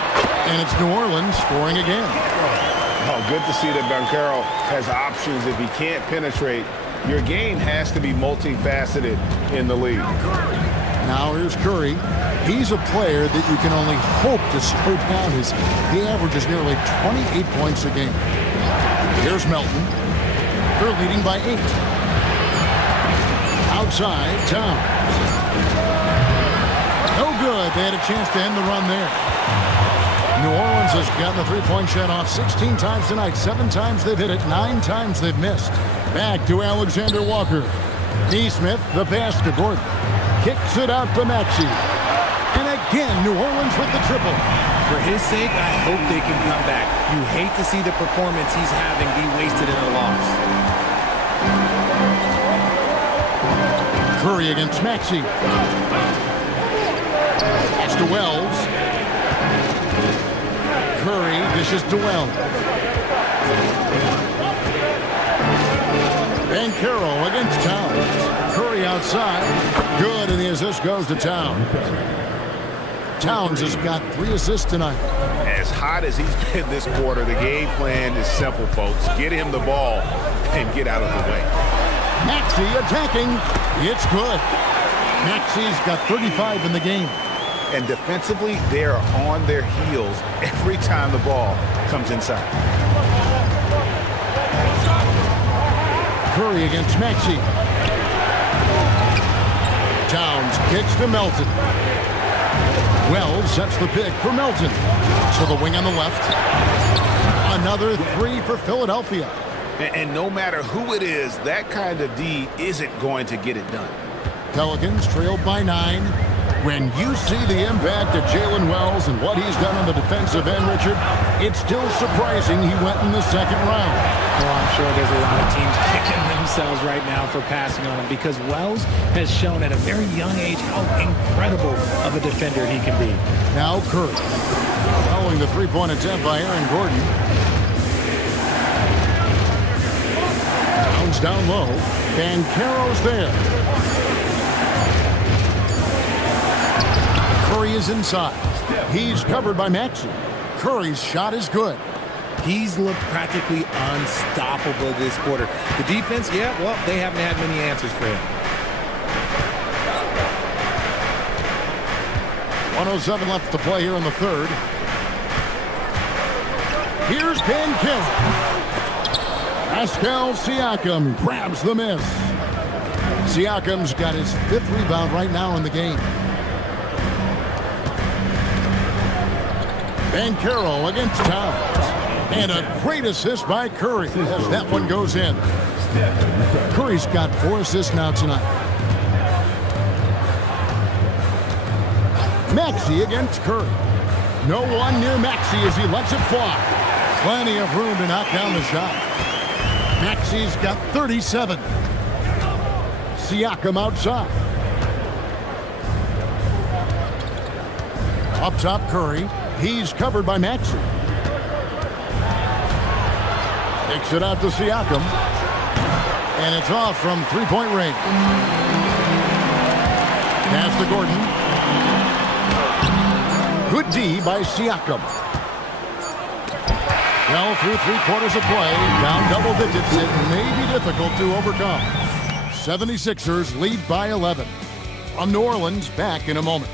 And it's New Orleans scoring again. Oh, good to see that Banchero has options. If he can't penetrate, your game has to be multifaceted in the league. Now here's Curry. He's a player that you can only hope to slow down. He averages nearly 28 points a game. Here's Melton. They're leading by 8. Outside, Towns. No good. They had a chance to end the run there. New Orleans has gotten the three-point shot off 16 times tonight. 7 times they've hit it. 9 times they've missed. Back to Alexander Walker. Neesmith, the pass to Gordon. Kicks it out to Maxey. And again, New Orleans with the triple. For his sake, I hope they can come back. You hate to see the performance he's having be wasted in a loss. Curry against Maxey. Pass to Wells. Curry dishes to Wells. Banchero against Towns. Curry outside. Good, and the assist goes to Towns. Towns has got 3 assists tonight. As hot as he's been this quarter, the game plan is simple, folks. Get him the ball and get out of the way. Maxey attacking. It's good. Maxey's got 35 in the game. And defensively, they are on their heels every time the ball comes inside. Curry against Maxey. Towns kicks to Melton. Wells sets the pick for Melton. To the wing on the left. Another 3 for Philadelphia. And no matter who it is, that kind of D isn't going to get it done. Pelicans trailed by 9. When you see the impact of Jalen Wells and what he's done on the defensive end, Richard, it's still surprising he went in the second round. Well, I'm sure there's a lot of teams kicking themselves right now for passing on him because Wells has shown at a very young age how incredible of a defender he can be. Now Curry. Following the three-point attempt by Aaron Gordon. Towns down low. Banchero's there. Curry is inside. He's covered by Maxey. Curry's shot is good. He's looked practically unstoppable this quarter. The defense, yeah, well, they haven't had many answers for him. 1:07 left to play here in the third. Here's Banchero. Pascal Siakam grabs the miss. Siakam's got his 5th rebound right now in the game. Banchero against Towns. And a great assist by Curry as that one goes in. Curry's got 4 assists now tonight. Maxey against Curry. No one near Maxey as he lets it fly. Plenty of room to knock down the shot. Maxey's got 37. Siakam outside. Up top, Curry. He's covered by Maxey. Takes it out to Siakam. And it's off from three-point range. Pass to Gordon. Good D by Siakam. Well, through 3 quarters of play, down double digits, it may be difficult to overcome. 76ers lead by 11. From New Orleans, back in a moment.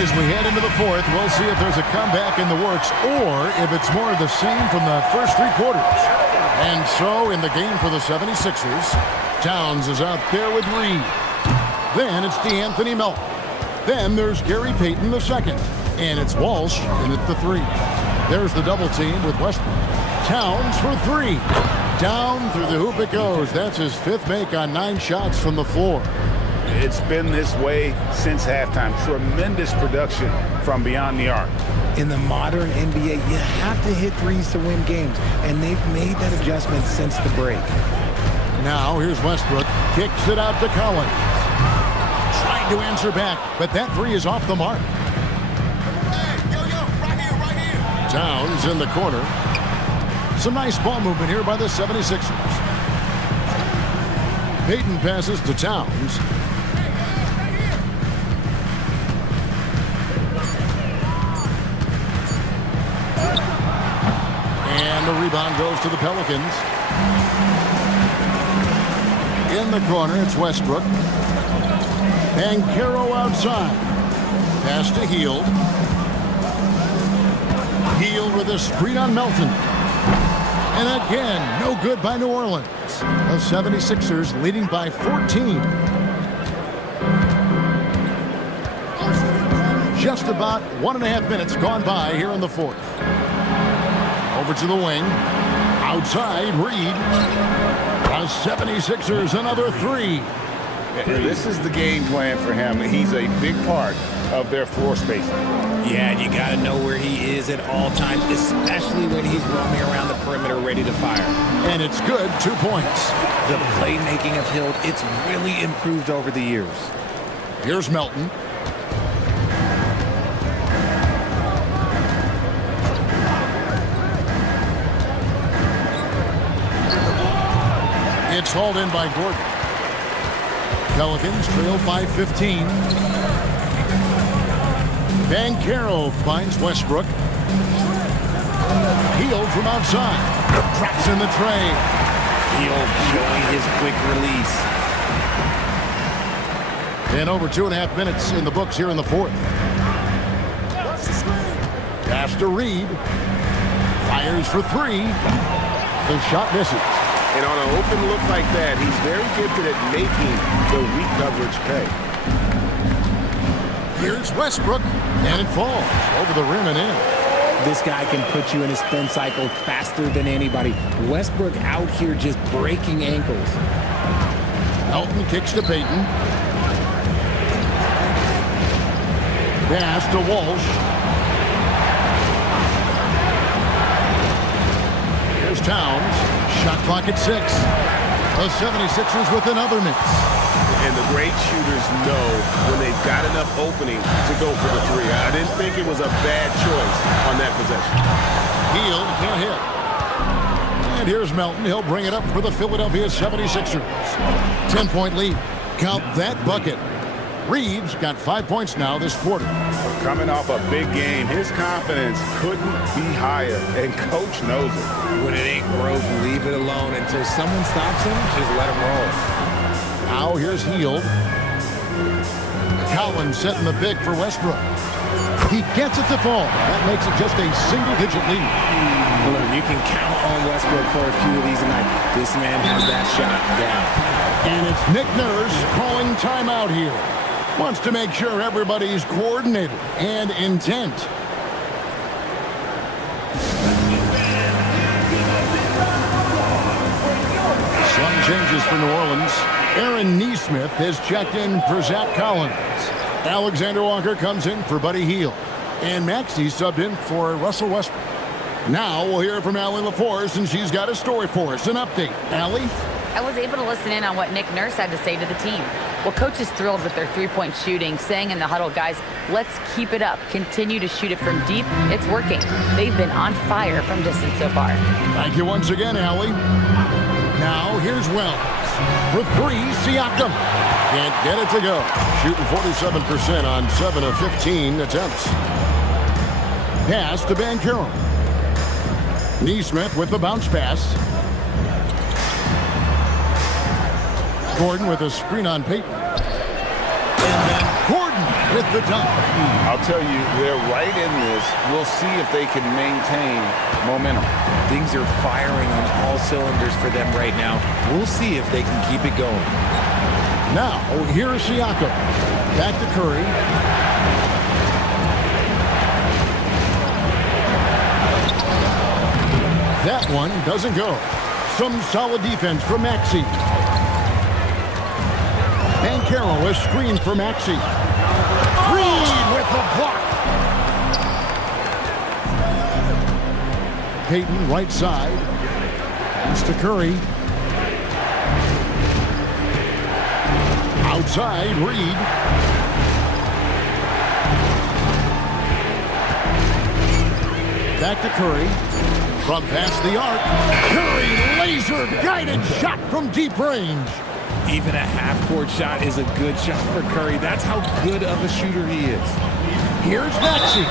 And as we head into the fourth, we'll see if there's a comeback in the works or if it's more of the same from the first three quarters. And so in the game for the 76ers, Towns is out there with Reed. Then it's DeAnthony Melton. Then there's Gary Payton II. And it's Walsh in at the 3. There's the double team with Westbrook. Towns for 3. Down through the hoop it goes. That's his 5th make on 9 shots from the floor. It's been this way since halftime. Tremendous production from beyond the arc. In the modern NBA, you have to hit threes to win games, and they've made that adjustment since the break. Now here's Westbrook. Kicks it out to Collins. Trying to answer back, but that 3 is off the mark. Towns in the corner. Some nice ball movement here by the 76ers. Payton passes to Towns. And the rebound goes to the Pelicans. In the corner, it's Westbrook. And Banchero outside. Pass to Hield. Hield with a screen on Melton. And again, no good by New Orleans. The 76ers leading by 14. Just about 1.5 minutes gone by here in the fourth. Over to the wing. Outside, Reed. The 76ers, another 3. This is the game plan for him. He's a big part of their floor spacing. Yeah, and you got to know where he is at all times, especially when he's roaming around the perimeter ready to fire. And it's good, 2 points. The playmaking of Hield, it's really improved over the years. Here's Melton. It's hauled in by Gordon. Pelicans trailed by 15. Banchero finds Westbrook. Hield from outside. Traps in the tray. Hield showing his quick release. And over 2.5 minutes in the books here in the fourth. Pass to Reed. Fires for 3. The shot misses. And on an open look like that, he's very gifted at making the weak coverage pay. Here's Westbrook, and it falls over the rim and in. This guy can put you in a spin cycle faster than anybody. Westbrook out here just breaking ankles. Melton kicks to Payton. Pass to Walsh. Here's Towns. Shot clock at 6. The 76ers with another miss. And the great shooters know when they've got enough opening to go for the 3. I didn't think it was a bad choice on that possession. Hield can't hit. And here's Melton. He'll bring it up for the Philadelphia 76ers. 10-point lead. Count that bucket. Reed's got 5 points now this quarter. Coming off a big game, his confidence couldn't be higher, and coach knows it. When it ain't broke, leave it alone. Until someone stops him, just let him roll. Now here's Hield. Collins setting the big for Westbrook. He gets it to fall. That makes it just a single-digit lead. Look, you can count on Westbrook for a few of these tonight. This man has that shot down. And it's Nick Nurse calling timeout here. Wants to make sure everybody's coordinated and intent. Some changes for New Orleans. Aaron Nesmith has checked in for Zach Collins. Alexander Walker comes in for Buddy Hield. And Maxey subbed in for Russell Westbrook. Now we'll hear from Allie LaForce, and she's got a story for us. An update. Allie? I was able to listen in on what Nick Nurse had to say to the team. Well, coach is thrilled with their three-point shooting, saying in the huddle, guys, let's keep it up. Continue to shoot it from deep. It's working. They've been on fire from distance so far. Thank you once again, Allie. Now here's Wells. For 3, Siakam. Can't get it to go. Shooting 47% on 7 of 15 attempts. Pass to Banchero. Nesmith with the bounce pass. Gordon with a screen on Payton. And then Gordon with the dunk. I'll tell you, they're right in this. We'll see if they can maintain momentum. Things are firing on all cylinders for them right now. We'll see if they can keep it going. Now, here's Siakam. Back to Curry. That one doesn't go. Some solid defense from Maxey. Banchero is screened for Maxey. Reed with the block. Payton right side. It's to Curry. Outside, Reed. Back to Curry. From past the arc. Curry, laser-guided shot from deep range. Even a half-court shot is a good shot for Curry. That's how good of a shooter he is. Here's Maxey.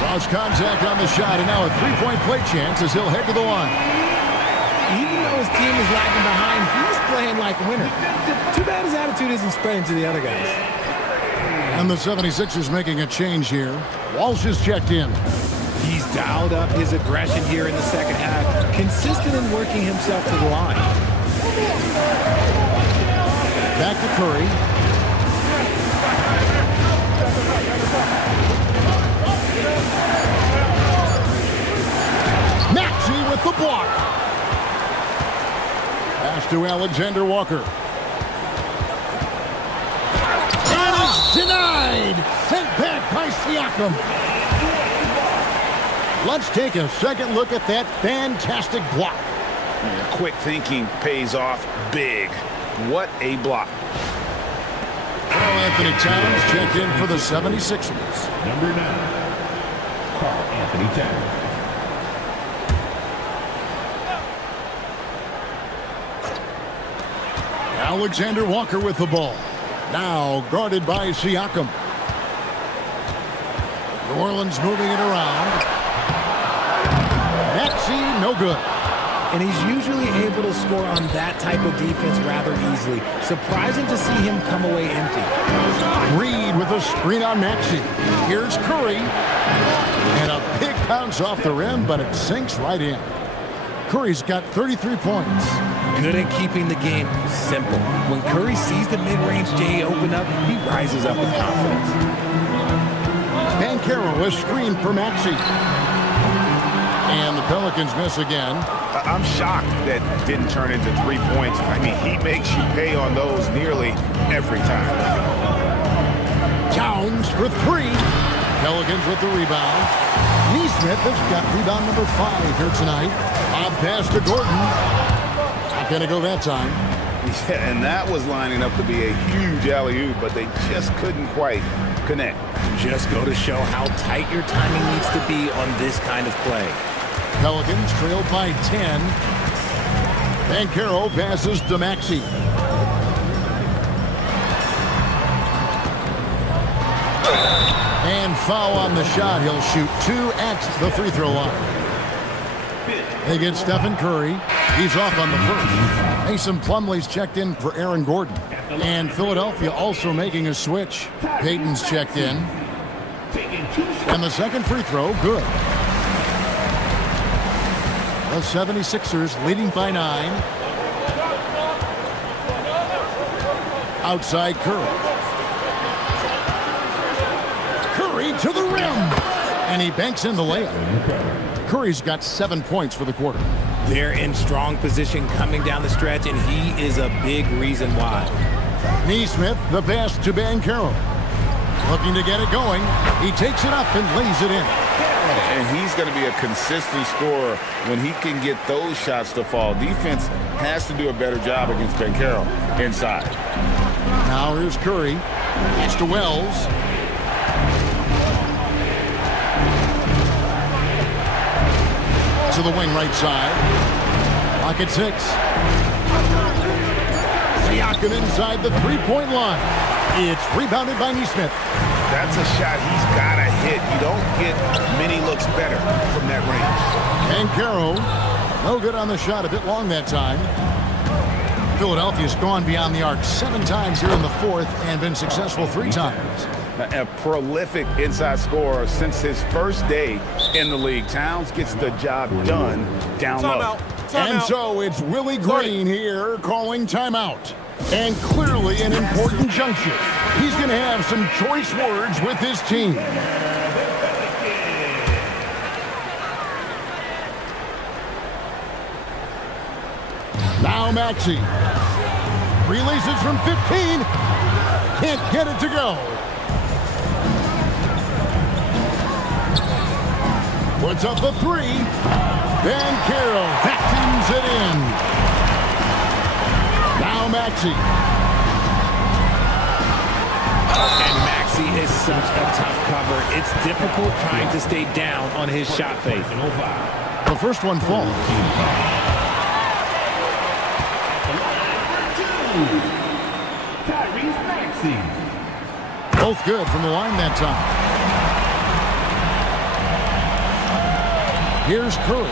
Cross contact on the shot, and now a three-point play chance as he'll head to the line. Even though his team is lagging behind, he's playing like a winner. Too bad his attitude isn't spreading to the other guys. And the 76ers making a change here. Walsh is checked in. He's dialed up his aggression here in the second half, consistent in working himself to the line. Back to Curry. Maxey with the block. Pass to Alexander Walker. And it's denied. Sent back by Siakam. Let's take a second look at that fantastic block. Yeah, quick thinking pays off big. What a block. Karl Anthony Towns checked in for the 76ers. Number 9, Karl Anthony Towns. Alexander Walker with the ball. Now guarded by Siakam. New Orleans moving it around. Maxey, no good. And he's usually able to score on that type of defense rather easily. Surprising to see him come away empty. Reed with a screen on Maxey. Here's Curry. And a big bounce off the rim, but it sinks right in. Curry's got 33 points. Good at keeping the game simple. When Curry sees the mid-range J open up, he rises up in confidence. Banchero is screened for Maxey. And the Pelicans miss again. I'm shocked that didn't turn into 3 points. I mean, he makes you pay on those nearly every time. Towns for three. Pelicans with the rebound. Neesmith has got rebound number 5 here tonight. Bob pass to Gordon. Not going to go that time. Yeah, and that was lining up to be a huge alley-oop, but they just couldn't quite connect. Just go to show how tight your timing needs to be on this kind of play. Pelicans trailed by 10. Banchero passes to Maxey. And foul on the shot. He'll shoot 2 at the free throw line. They get Stephen Curry. He's off on the first. Mason Plumlee's checked in for Aaron Gordon. And Philadelphia also making a switch. Payton's checked in. And the second free throw, good. The 76ers leading by 9. Outside Curry. Curry to the rim. And he banks in the layup. Curry's got 7 points for the quarter. They're in strong position coming down the stretch, and he is a big reason why. Neesmith, the pass to Banchero. Looking to get it going. He takes it up and lays it in. And he's going to be a consistent scorer when he can get those shots to fall. Defense has to do a better job against Banchero inside. Now here's Curry. Pass to Wells. To the wing right side. Lock at 6. Siakam inside the three-point line. It's rebounded by Neesmith. That's a shot he's got to hit. You don't get many looks better from that range. Banchero, no good on the shot, a bit long that time. Philadelphia's gone beyond the arc 7 times here in the fourth and been successful 3 times. a prolific inside scorer since his first day in the league. Towns gets the job done down low. And so it's Willie Green here calling timeout. And clearly an important juncture. He's going to have some choice words with his team. Now Maxey releases from 15. Can't get it to go. Puts up the three. Banchero vacuums it in. Now Maxey. And Maxey is such a tough cover. It's difficult trying to stay down on his shot fake. The first one falls. Tyrese Maxey. Both good from the line that time. Here's Curry.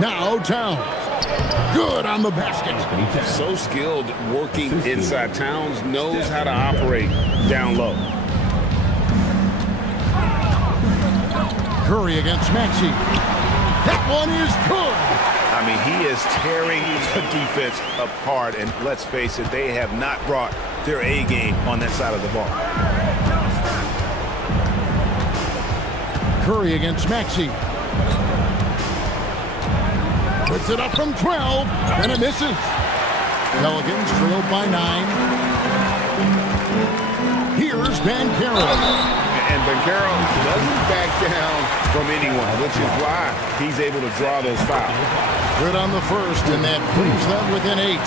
Now Towns. Good on the basket. So skilled working inside. Towns knows how to operate down low. Curry against Maxey. That one is good. I mean, he is tearing the defense apart, and let's face it, they have not brought their A game on that side of the ball. Curry against Maxey. Puts it up from 12, and it misses. Pelicans trailed by 9. Here's Banchero. And Banchero doesn't back down from anyone, which is why he's able to draw those fouls. Good on the first, and that brings them within 8.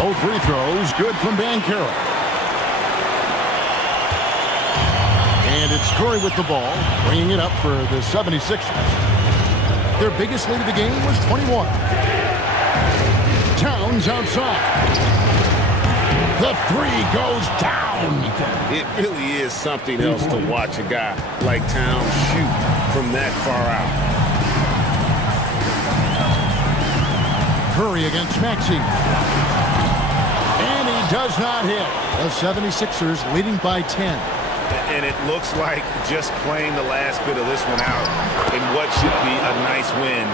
Both free throws good from Banchero. And it's Curry with the ball, bringing it up for the 76ers. Their biggest lead of the game was 21. Towns outside. The three goes down. It really is something else to watch a guy like Towns shoot from that far out. Curry against Maxey. And he does not hit. The 76ers leading by 10. And it looks like just playing the last bit of this one out in what should be a nice win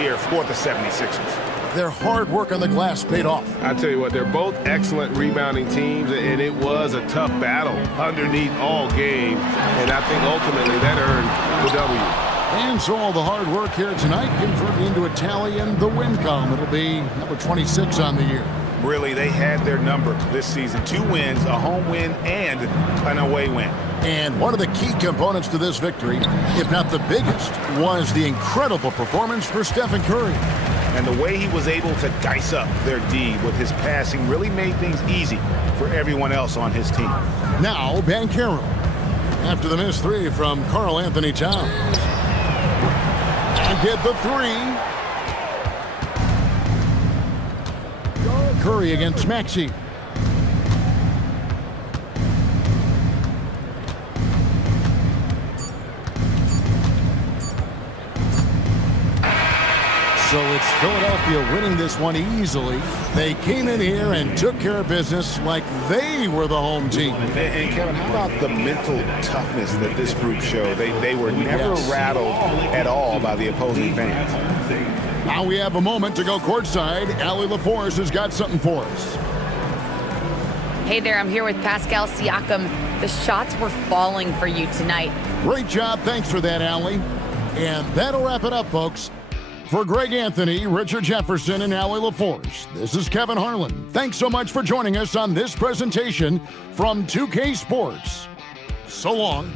here for the 76ers. Their hard work on the glass paid off. I tell you what, they're both excellent rebounding teams, and it was a tough battle underneath all game, and I think ultimately that earned the W. And so all the hard work here tonight converted into a tally in the win column. It'll be number 26 on the year. Really, they had their number this season. 2 wins, a home win, and an away win. And one of the key components to this victory, if not the biggest, was the incredible performance for Stephen Curry. And the way he was able to dice up their D with his passing really made things easy for everyone else on his team. Now, Banchero. After the missed 3 from Karl Anthony Towns. And get the 3. Curry against Maxey. So it's Philadelphia winning this one easily. They came in here and took care of business like they were the home team. And Kevin, how about the mental toughness that this group showed? They were never rattled at all by the opposing fans. Now we have a moment to go courtside. Allie LaForce has got something for us. Hey there, I'm here with Pascal Siakam. The shots were falling for you tonight. Great job. Thanks for that, Allie. And that'll wrap it up, folks. For Greg Anthony, Richard Jefferson, and Allie LaForce, this is Kevin Harlan. Thanks so much for joining us on this presentation from 2K Sports. So long.